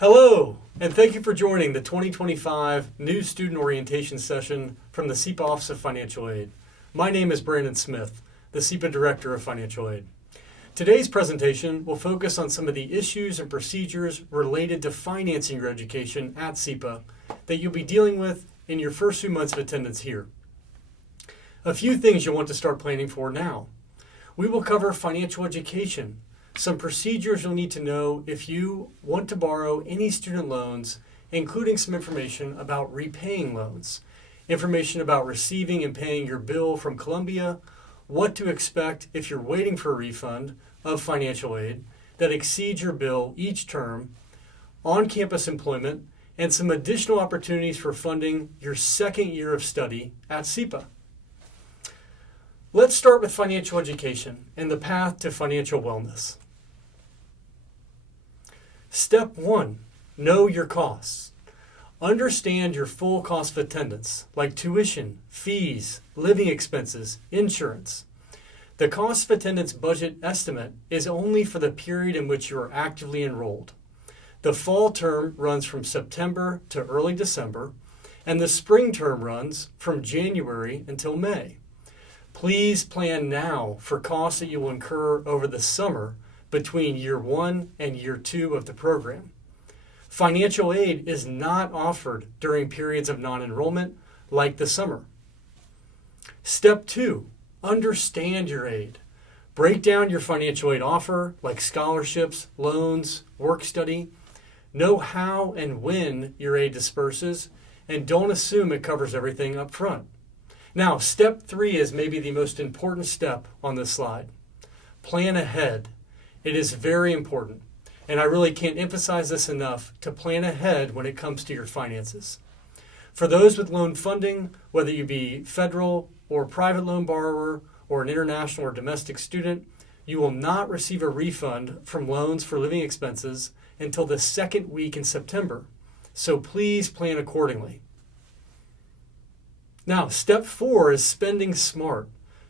Hello, and thank you for joining the 2025 New Student Orientation Session from the SIPA Office of Financial Aid. My name is Brandon Smith, the SIPA Director of Financial Aid. Today's presentation will focus on some of the issues and procedures related to financing your education at SIPA that you'll be dealing with in your first few months of attendance here. A few things you'll want to start planning for now. We will cover financial education, some procedures you'll need to know if you want to borrow any student loans, including some information about repaying loans, information about receiving and paying your bill from Columbia, what to expect if you're waiting for a refund of financial aid that exceeds your bill each term, on-campus employment, and some additional opportunities for funding your second year of study at SIPA. Let's start with financial education and the path to financial wellness. Step 1, know your costs. Understand your full cost of attendance, like tuition, fees, living expenses, insurance. The cost of attendance budget estimate is only for the period in which you are actively enrolled. The fall term runs from September to early December, and the spring term runs from January until May. Please plan now for costs that you will incur over the summer between year 1 and year 2 of the program. Financial aid is not offered during periods of non-enrollment like the summer. Step 2, understand your aid. Break down your financial aid offer like scholarships, loans, work study. Know how and when your aid disperses, and don't assume it covers everything up front. Now, step 3 is maybe the most important step on this slide. Plan ahead. It is very important, and I really can't emphasize this enough, to plan ahead when it comes to your finances. For those with loan funding, whether you be federal or private loan borrower or an international or domestic student, you will not receive a refund from loans for living expenses until the second week in September, so please plan accordingly. Now, step 4 is spending smart.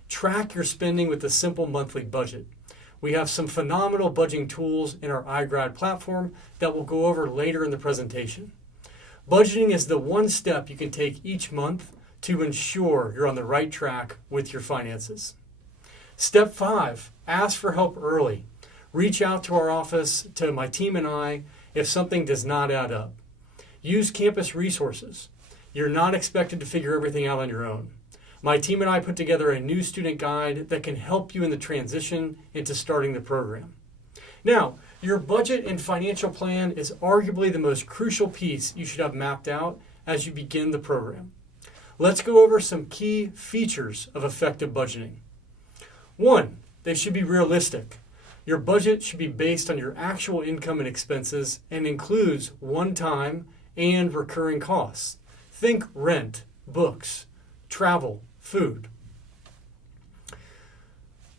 Track your spending with a simple monthly budget. We have some phenomenal budgeting tools in our iGrad platform that we'll go over later in the presentation. Budgeting is the one step you can take each month to ensure you're on the right track with your finances. Step 5, ask for help early. Reach out to our office, to my team and I, if something does not add up. Use campus resources. You're not expected to figure everything out on your own. My team and I put together a new student guide that can help you in the transition into starting the program. Now, your budget and financial plan is arguably the most crucial piece you should have mapped out as you begin the program. Let's go over some key features of effective budgeting. 1, they should be realistic. Your budget should be based on your actual income and expenses and includes one-time and recurring costs. Think rent, books, travel, food.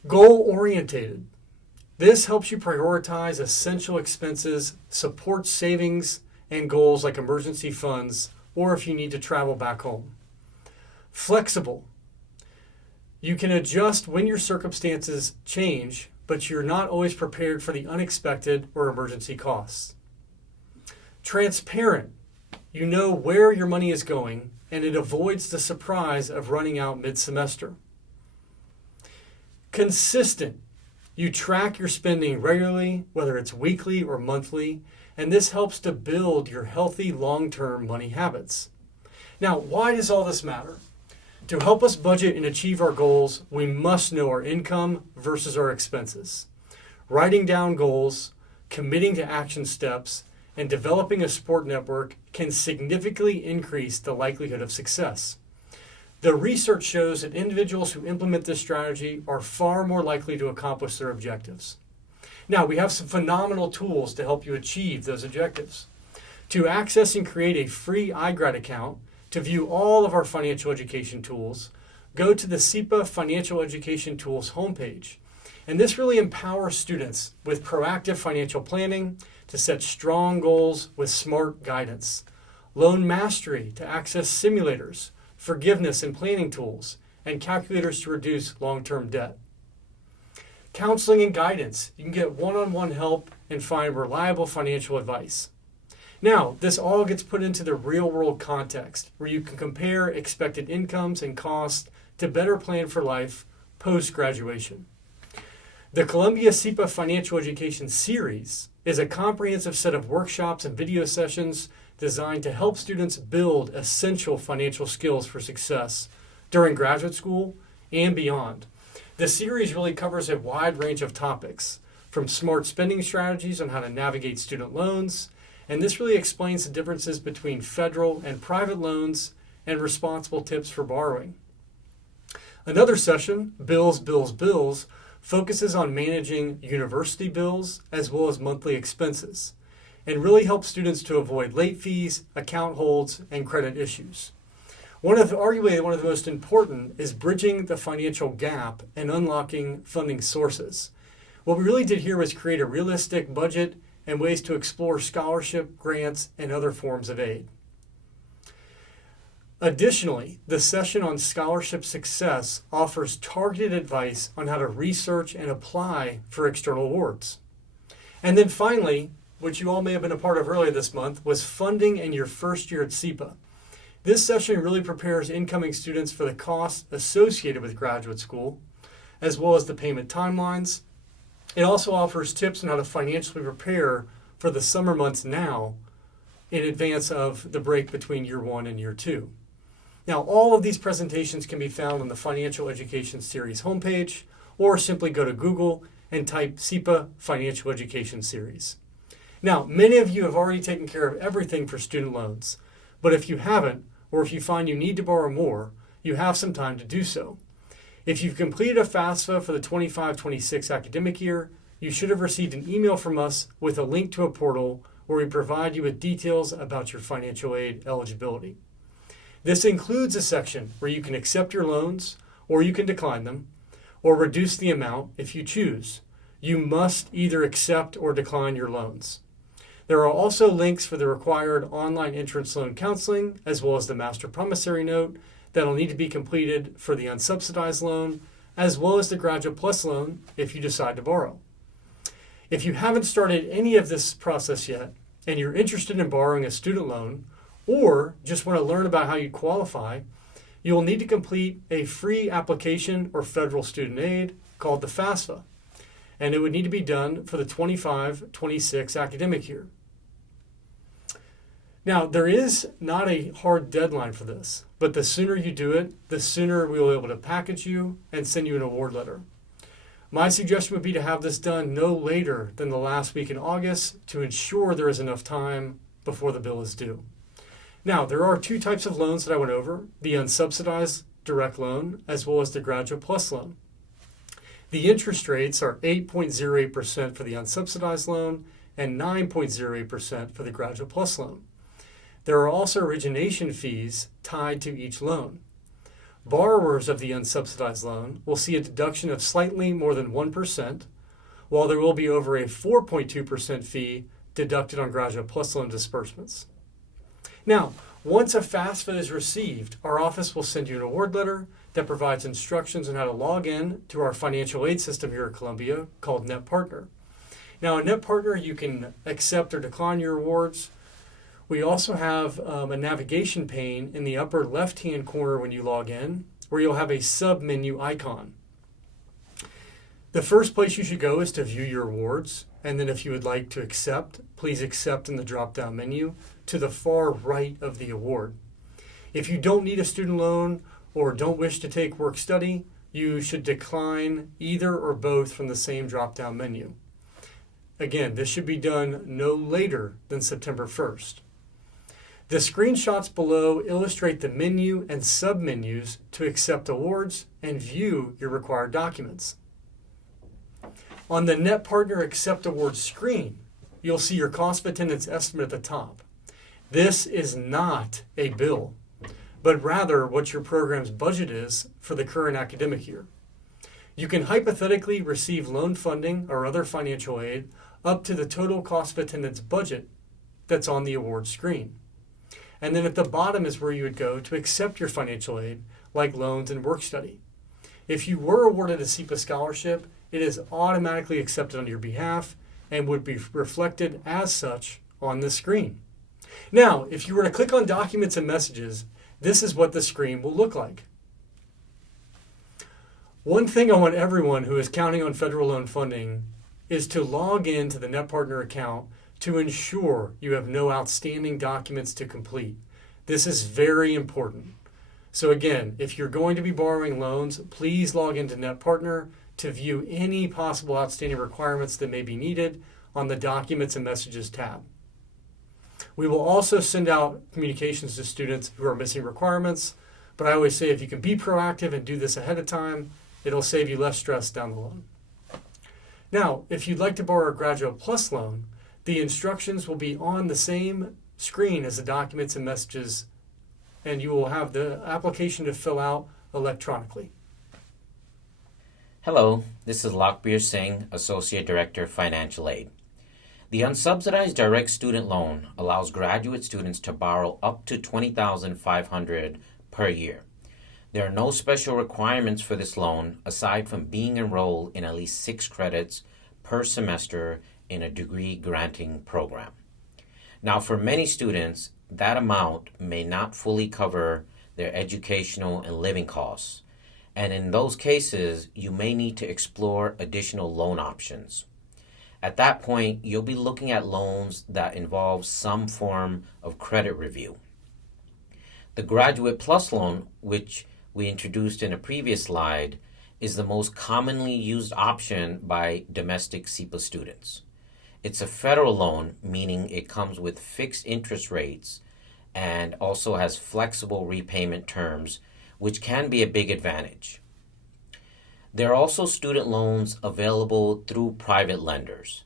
Goal-orientated. This helps you prioritize essential expenses, support savings and goals like emergency funds, or if you need to travel back home. Flexible. You can adjust when your circumstances change, but you're not always prepared for the unexpected or emergency costs. Transparent. You know where your money is going, and it avoids the surprise of running out mid-semester. Consistent. You track your spending regularly, whether it's weekly or monthly, and this helps to build your healthy long-term money habits. Now, why does all this matter? To help us budget and achieve our goals, we must know our income versus our expenses. Writing down goals, committing to action steps, and developing a support network can significantly increase the likelihood of success. The research shows that individuals who implement this strategy are far more likely to accomplish their objectives. Now, we have some phenomenal tools to help you achieve those objectives. To access and create a free iGrad account to view all of our financial education tools, go to the SIPA Financial Education Tools homepage. And this really empowers students with proactive financial planning to set strong goals with smart guidance. Loan mastery to access simulators, forgiveness and planning tools, and calculators to reduce long-term debt. Counseling and guidance. You can get one-on-one help and find reliable financial advice. Now, this all gets put into the real-world context where you can compare expected incomes and costs to better plan for life post-graduation. The Columbia SIPA Financial Education Series is a comprehensive set of workshops and video sessions designed to help students build essential financial skills for success during graduate school and beyond. The series really covers a wide range of topics, from smart spending strategies on how to navigate student loans, and this really explains the differences between federal and private loans and responsible tips for borrowing. Another session, Bills, Bills, Bills, focuses on managing university bills as well as monthly expenses, and really helps students to avoid late fees, account holds, and credit issues. Arguably one of the most important is bridging the financial gap and unlocking funding sources. What we really did here was create a realistic budget and ways to explore scholarship, grants, and other forms of aid. Additionally, the session on scholarship success offers targeted advice on how to research and apply for external awards. And then finally, which you all may have been a part of earlier this month, was funding in your first year at SIPA. This session really prepares incoming students for the costs associated with graduate school, as well as the payment timelines. It also offers tips on how to financially prepare for the summer months now in advance of the break between year 1 and year 2. Now, all of these presentations can be found on the Financial Education Series homepage, or simply go to Google and type SIPA Financial Education Series. Now, many of you have already taken care of everything for student loans, but if you haven't, or if you find you need to borrow more, you have some time to do so. If you've completed a FAFSA for the 25-26 academic year, you should have received an email from us with a link to a portal where we provide you with details about your financial aid eligibility. This includes a section where you can accept your loans, or you can decline them, or reduce the amount if you choose. You must either accept or decline your loans. There are also links for the required online entrance loan counseling, as well as the master promissory note that will need to be completed for the unsubsidized loan, as well as the Graduate Plus loan if you decide to borrow. If you haven't started any of this process yet, and you're interested in borrowing a student loan, or just want to learn about how you qualify, you will need to complete a free application or federal student aid called the FAFSA, and it would need to be done for the 25-26 academic year. Now, there is not a hard deadline for this, but the sooner you do it, the sooner we will be able to package you and send you an award letter. My suggestion would be to have this done no later than the last week in August to ensure there is enough time before the bill is due. Now, there are two types of loans that I went over, the unsubsidized direct loan as well as the Graduate Plus loan. The interest rates are 8.08% for the unsubsidized loan and 9.08% for the Graduate Plus loan. There are also origination fees tied to each loan. Borrowers of the unsubsidized loan will see a deduction of slightly more than 1%, while there will be over a 4.2% fee deducted on Graduate Plus loan disbursements. Now, once a FAFSA is received, our office will send you an award letter that provides instructions on how to log in to our financial aid system here at Columbia called Net Partner. Now, in Net Partner, you can accept or decline your awards. We also have a navigation pane in the upper left-hand corner when you log in, where you'll have a sub-menu icon. The first place you should go is to view your awards, and then if you would like to accept, please accept in the drop-down menu to the far right of the award. If you don't need a student loan or don't wish to take work study, you should decline either or both from the same drop-down menu. Again, this should be done no later than September 1st. The screenshots below illustrate the menu and submenus to accept awards and view your required documents. On the Net Partner Accept Awards screen, you'll see your cost of attendance estimate at the top. This is not a bill, but rather what your program's budget is for the current academic year. You can hypothetically receive loan funding or other financial aid up to the total cost of attendance budget that's on the award screen. And then at the bottom is where you would go to accept your financial aid, like loans and work study. If you were awarded a SIPA scholarship, it is automatically accepted on your behalf and would be reflected as such on the screen. Now, if you were to click on Documents and Messages, this is what the screen will look like. One thing I want everyone who is counting on federal loan funding is to log into the NetPartner account to ensure you have no outstanding documents to complete. This is very important. So again, if you're going to be borrowing loans, please log into NetPartner to view any possible outstanding requirements that may be needed on the Documents and Messages tab. We will also send out communications to students who are missing requirements, but I always say if you can be proactive and do this ahead of time, it'll save you less stress down the loan. Now, if you'd like to borrow a Graduate Plus loan, the instructions will be on the same screen as the Documents and Messages, and you will have the application to fill out electronically. Hello, this is Lakbir Singh, Associate Director, Financial Aid. The unsubsidized direct student loan allows graduate students to borrow up to $20,500 per year. There are no special requirements for this loan aside from being enrolled in at least 6 credits per semester in a degree granting program. Now, for many students, that amount may not fully cover their educational and living costs, and in those cases, you may need to explore additional loan options. At that point, you'll be looking at loans that involve some form of credit review. The Graduate Plus loan, which we introduced in a previous slide, is the most commonly used option by domestic SIPA students. It's a federal loan, meaning it comes with fixed interest rates and also has flexible repayment terms, which can be a big advantage. There are also student loans available through private lenders.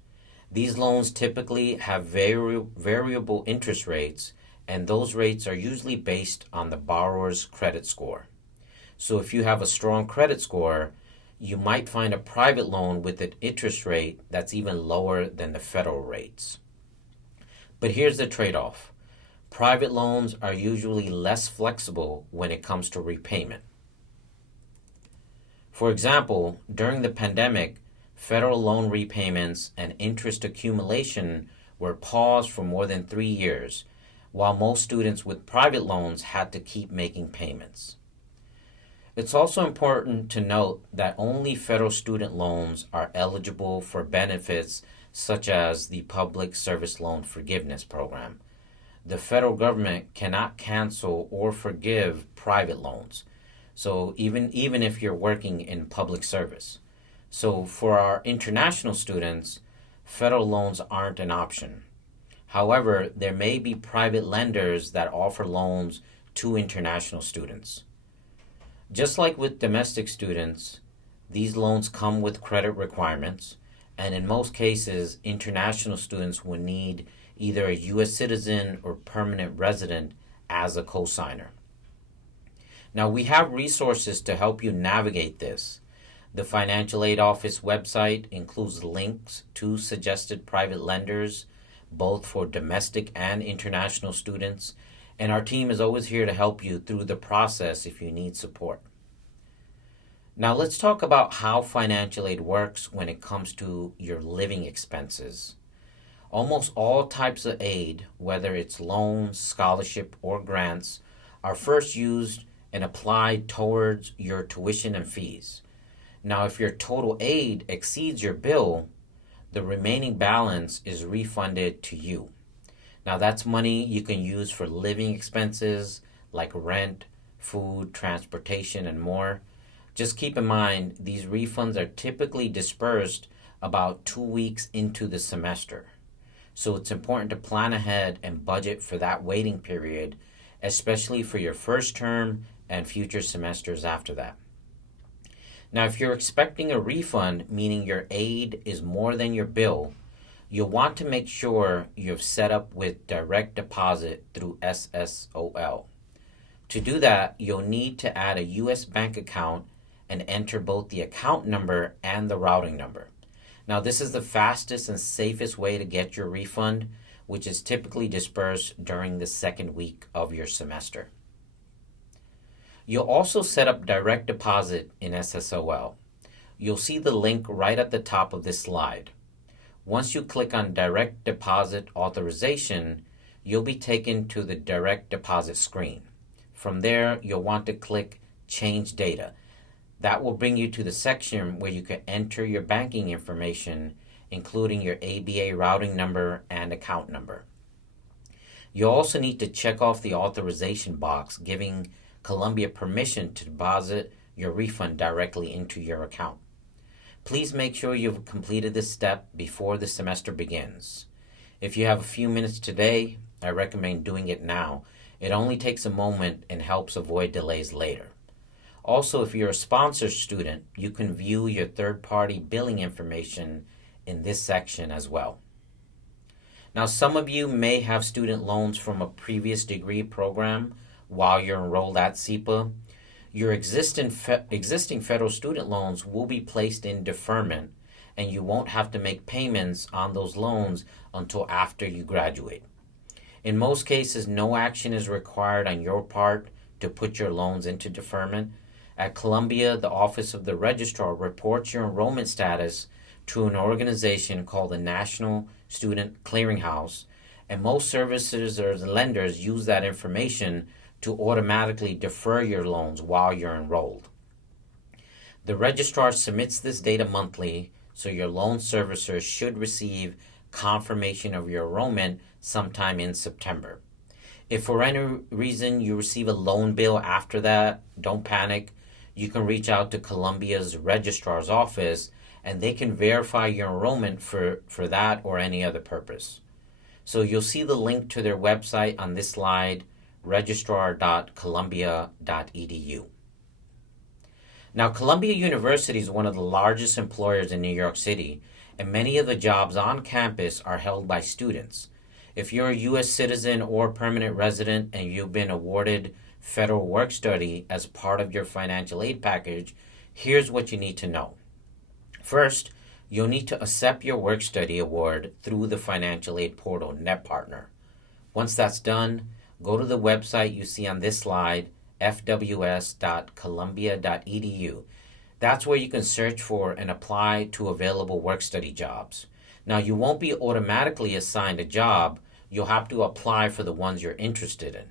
These loans typically have variable interest rates, and those rates are usually based on the borrower's credit score. So if you have a strong credit score, you might find a private loan with an interest rate that's even lower than the federal rates. But here's the trade-off. Private loans are usually less flexible when it comes to repayment. For example, during the pandemic, federal loan repayments and interest accumulation were paused for more than 3 years, while most students with private loans had to keep making payments. It's also important to note that only federal student loans are eligible for benefits such as the Public Service Loan Forgiveness Program. The federal government cannot cancel or forgive private loans, so even if you're working in public service. So for our international students, federal loans aren't an option. However, there may be private lenders that offer loans to international students. Just like with domestic students, these loans come with credit requirements, and in most cases, international students will need either a U.S. citizen or permanent resident as a cosigner. Now, we have resources to help you navigate this. The Financial Aid Office website includes links to suggested private lenders, both for domestic and international students, and our team is always here to help you through the process if you need support. Now, let's talk about how financial aid works when it comes to your living expenses. Almost all types of aid, whether it's loans, scholarship, or grants, are first used and applied towards your tuition and fees. Now, if your total aid exceeds your bill, the remaining balance is refunded to you. Now, that's money you can use for living expenses like rent, food, transportation, and more. Just keep in mind, these refunds are typically dispersed about 2 weeks into the semester. So it's important to plan ahead and budget for that waiting period, especially for your first term and future semesters after that. Now, if you're expecting a refund, meaning your aid is more than your bill, you'll want to make sure you've set up with direct deposit through SSOL. To do that, you'll need to add a U.S. bank account and enter both the account number and the routing number. Now, this is the fastest and safest way to get your refund, which is typically dispersed during the second week of your semester. You'll also set up direct deposit in SSOL. You'll see the link right at the top of this slide. Once you click on direct deposit authorization, you'll be taken to the direct deposit screen. From there, you'll want to click Change Data. That will bring you to the section where you can enter your banking information, including your ABA routing number and account number. You also need to check off the authorization box, giving Columbia permission to deposit your refund directly into your account. Please make sure you've completed this step before the semester begins. If you have a few minutes today, I recommend doing it now. It only takes a moment and helps avoid delays later. Also, if you're a sponsored student, you can view your third-party billing information in this section as well. Now, some of you may have student loans from a previous degree program while you're enrolled at SIPA. Your existing federal student loans will be placed in deferment, and you won't have to make payments on those loans until after you graduate. In most cases, no action is required on your part to put your loans into deferment. At Columbia, the Office of the Registrar reports your enrollment status to an organization called the National Student Clearinghouse, and most servicers or lenders use that information to automatically defer your loans while you're enrolled. The registrar submits this data monthly, so your loan servicer should receive confirmation of your enrollment sometime in September. If for any reason you receive a loan bill after that, don't panic. You can reach out to Columbia's registrar's office and they can verify your enrollment for that or any other purpose. So you'll see the link to their website on this slide, registrar.columbia.edu. Now, Columbia University is one of the largest employers in New York City, and many of the jobs on campus are held by students. If you're a U.S. citizen or permanent resident and you've been awarded federal work study as part of your financial aid package, here's what you need to know. First, you'll need to accept your work study award through the financial aid portal NetPartner. Once that's done, go to the website you see on this slide, fws.columbia.edu. That's where you can search for and apply to available work study jobs. Now, you won't be automatically assigned a job. You'll have to apply for the ones you're interested in.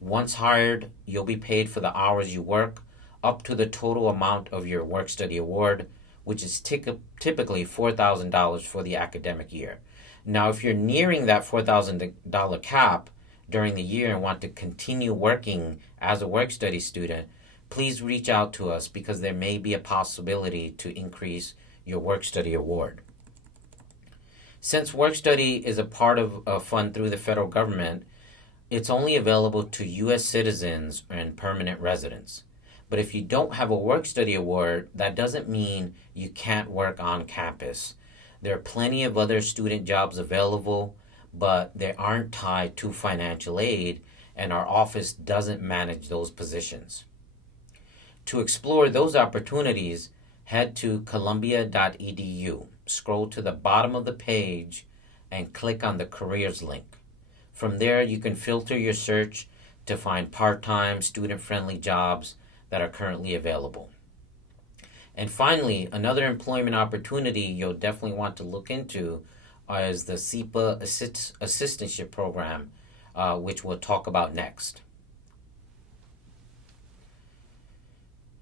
Once hired, you'll be paid for the hours you work, up to the total amount of your work study award, which is typically $4,000 for the academic year. Now, if you're nearing that $4,000 cap during the year and want to continue working as a work study student, please reach out to us because there may be a possibility to increase your work study award. Since work study is a part of a fund through the federal government, it's only available to U.S. citizens and permanent residents. But if you don't have a work study award, that doesn't mean you can't work on campus. There are plenty of other student jobs available, but they aren't tied to financial aid, and our office doesn't manage those positions. To explore those opportunities, head to columbia.edu. Scroll to the bottom of the page and click on the careers link. From there, you can filter your search to find part-time, student-friendly jobs that are currently available. And finally, another employment opportunity you'll definitely want to look into is the SIPA assistantship program, which we'll talk about next.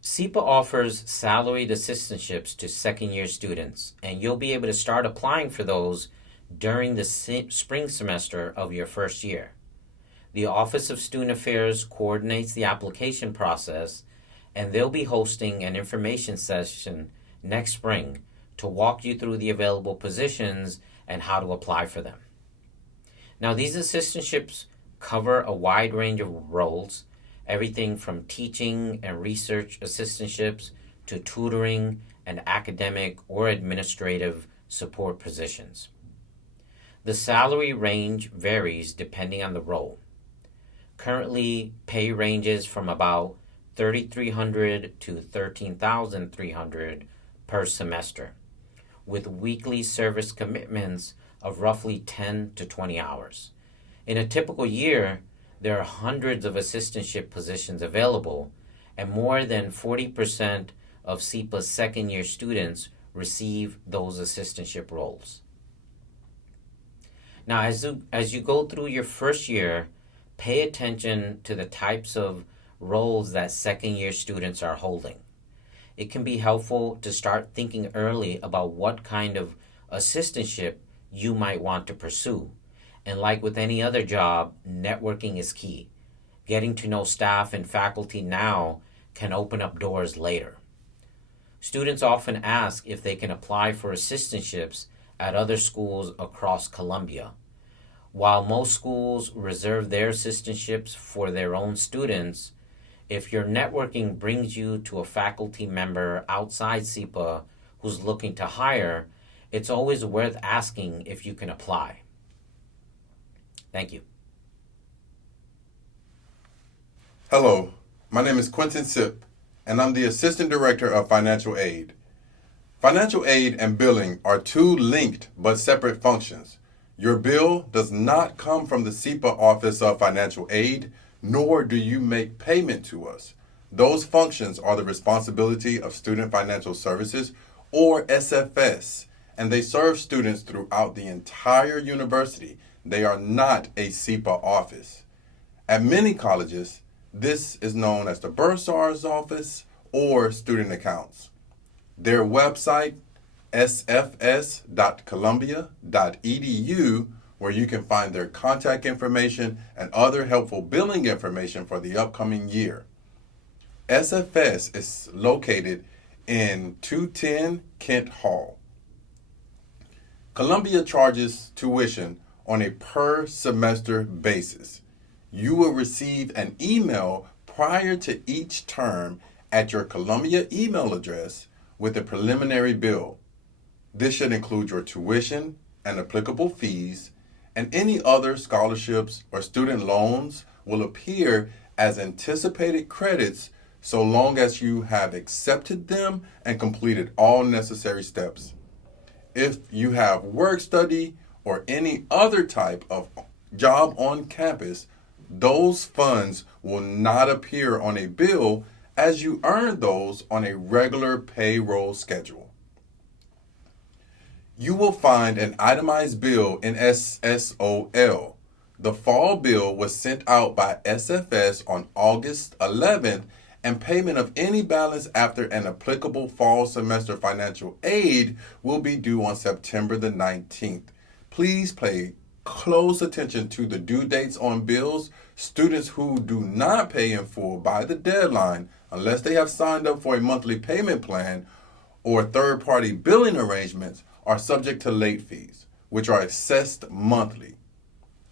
SIPA offers salaried assistantships to second-year students, and you'll be able to start applying for those during the spring semester of your first year. The Office of Student Affairs coordinates the application process, and they'll be hosting an information session next spring to walk you through the available positions and how to apply for them. Now, these assistantships cover a wide range of roles, everything from teaching and research assistantships to tutoring and academic or administrative support positions. The salary range varies depending on the role. Currently, pay ranges from about $3,300 to $13,300 per semester, with weekly service commitments of roughly 10 to 20 hours. In a typical year, there are hundreds of assistantship positions available, and more than 40% of SIPA's second-year students receive those assistantship roles. Now, as you go through your first year, pay attention to the types of roles that second year students are holding. It can be helpful to start thinking early about what kind of assistantship you might want to pursue. And like with any other job, networking is key. Getting to know staff and faculty now can open up doors later. Students often ask if they can apply for assistantships at other schools across Columbia. While most schools reserve their assistantships for their own students, if your networking brings you to a faculty member outside SIPA who's looking to hire, it's always worth asking if you can apply. Thank you. Hello, my name is Quentin Sipp, and I'm the Assistant Director of Financial Aid. Financial aid and billing are two linked but separate functions. Your bill does not come from the SIPA Office of Financial Aid, nor do you make payment to us. Those functions are the responsibility of Student Financial Services, or SFS, and they serve students throughout the entire university. They are not a SIPA office. At many colleges, this is known as the Bursar's office or student accounts. Their website, sfs.columbia.edu, where you can find their contact information and other helpful billing information for the upcoming year. SFS is located in 210 Kent Hall. Columbia charges tuition on a per semester basis. You will receive an email prior to each term at your Columbia email address with a preliminary bill. This should include your tuition and applicable fees, and any other scholarships or student loans will appear as anticipated credits so long as you have accepted them and completed all necessary steps. If you have work study or any other type of job on campus, those funds will not appear on a bill as you earn those on a regular payroll schedule. You will find an itemized bill in SSOL. The fall bill was sent out by SFS on August 11th, and payment of any balance after an applicable fall semester financial aid will be due on September the 19th. Please pay close attention to the due dates on bills. Students who do not pay in full by the deadline, unless they have signed up for a monthly payment plan or third-party billing arrangements, are subject to late fees, which are assessed monthly.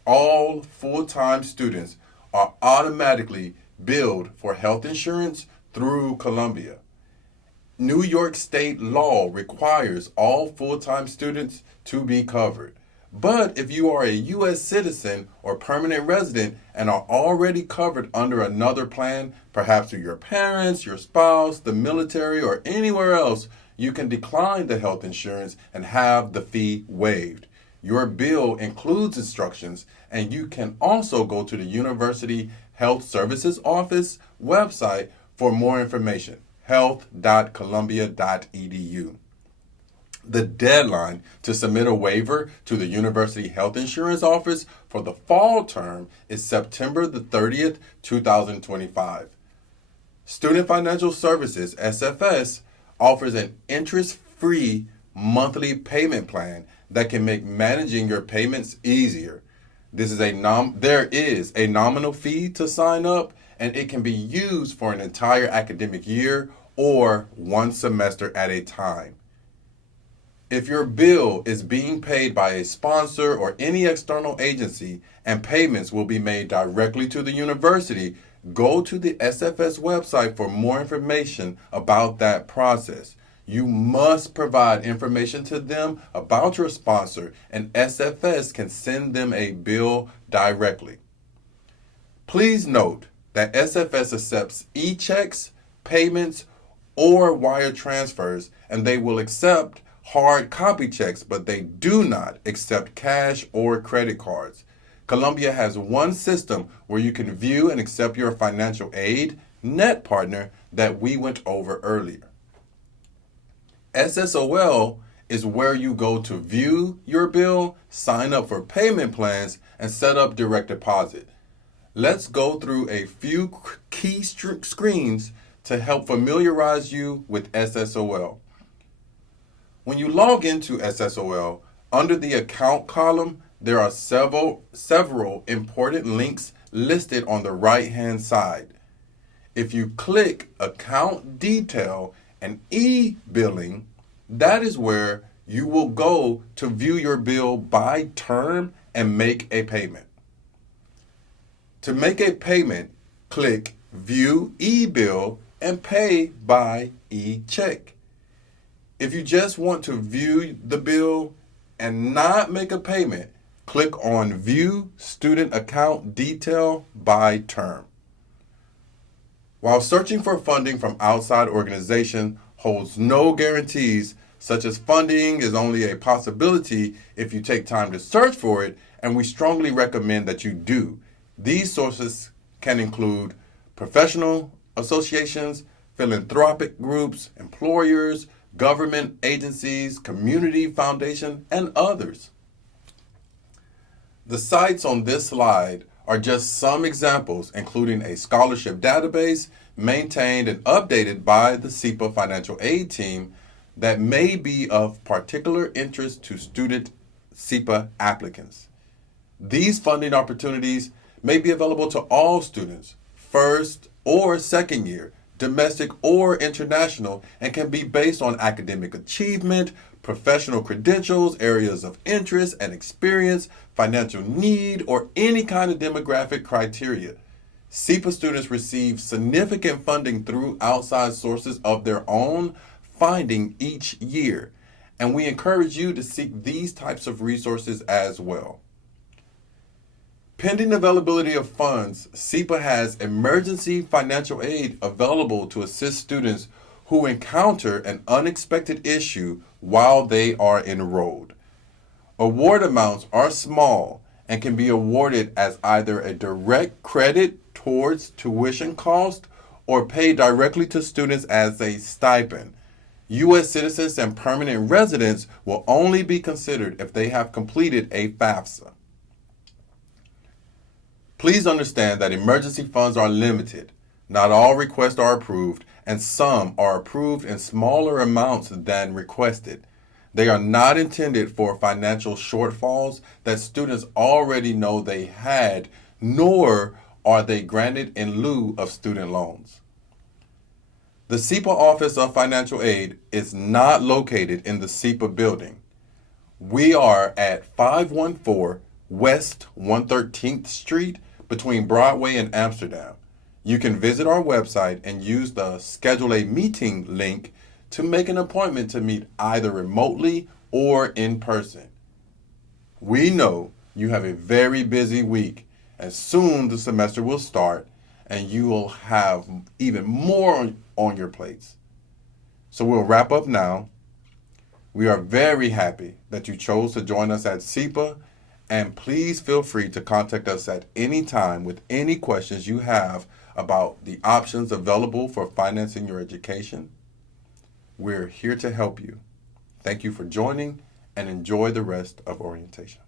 All full-time students are automatically billed for health insurance through Columbia. New York state law requires all full-time students to be covered. But if you are a U.S. citizen or permanent resident and are already covered under another plan, perhaps through your parents, your spouse, the military, or anywhere else, you can decline the health insurance and have the fee waived. Your bill includes instructions, and you can also go to the University Health Services Office website for more information, health.columbia.edu. The deadline to submit a waiver to the University Health Insurance Office for the fall term is September the 30th, 2025. Student Financial Services, SFS, offers an interest-free monthly payment plan that can make managing your payments easier. There is a nominal fee to sign up, and it can be used for an entire academic year or one semester at a time. If your bill is being paid by a sponsor or any external agency and payments will be made directly to the university, go to the SFS website for more information about that process. You must provide information to them about your sponsor, and SFS can send them a bill directly. Please note that SFS accepts e-checks, payments, or wire transfers, and they will accept hard copy checks, but they do not accept cash or credit cards. Columbia has one system where you can view and accept your financial aid, NetPartner, that we went over earlier. SSOL is where you go to view your bill, sign up for payment plans, and set up direct deposit. Let's go through a few key screens to help familiarize you with SSOL. When you log into SSOL, under the account column, there are several important links listed on the right-hand side. If you click Account Detail and E-Billing, that is where you will go to view your bill by term and make a payment. To make a payment, click View E-Bill and Pay by E-Check. If you just want to view the bill and not make a payment, click on View Student Account Detail by Term. While searching for funding from outside organizations holds no guarantees, such as funding is only a possibility if you take time to search for it, and we strongly recommend that you do. These sources can include professional associations, philanthropic groups, employers, government agencies, community foundation, and others. The sites on this slide are just some examples, including a scholarship database maintained and updated by the SIPA financial aid team that may be of particular interest to student SIPA applicants. These funding opportunities may be available to all students, first or second year, domestic or international, and can be based on academic achievement, professional credentials, areas of interest and experience, financial need, or any kind of demographic criteria. SIPA students receive significant funding through outside sources of their own finding each year, and we encourage you to seek these types of resources as well. Pending availability of funds, SIPA has emergency financial aid available to assist students who encounter an unexpected issue while they are enrolled. Award amounts are small and can be awarded as either a direct credit towards tuition cost or paid directly to students as a stipend. U.S. citizens and permanent residents will only be considered if they have completed a FAFSA. Please understand that emergency funds are limited. Not all requests are approved, and some are approved in smaller amounts than requested. They are not intended for financial shortfalls that students already know they had, nor are they granted in lieu of student loans. The SIPA Office of Financial Aid is not located in the SIPA building. We are at 514 West 113th Street between Broadway and Amsterdam. You can visit our website and use the Schedule a Meeting link to make an appointment to meet either remotely or in person. We know you have a very busy week, and soon the semester will start and you will have even more on your plates. So we'll wrap up now. We are very happy that you chose to join us at SIPA, and please feel free to contact us at any time with any questions you have about the options available for financing your education. We're here to help you. Thank you for joining, and enjoy the rest of orientation.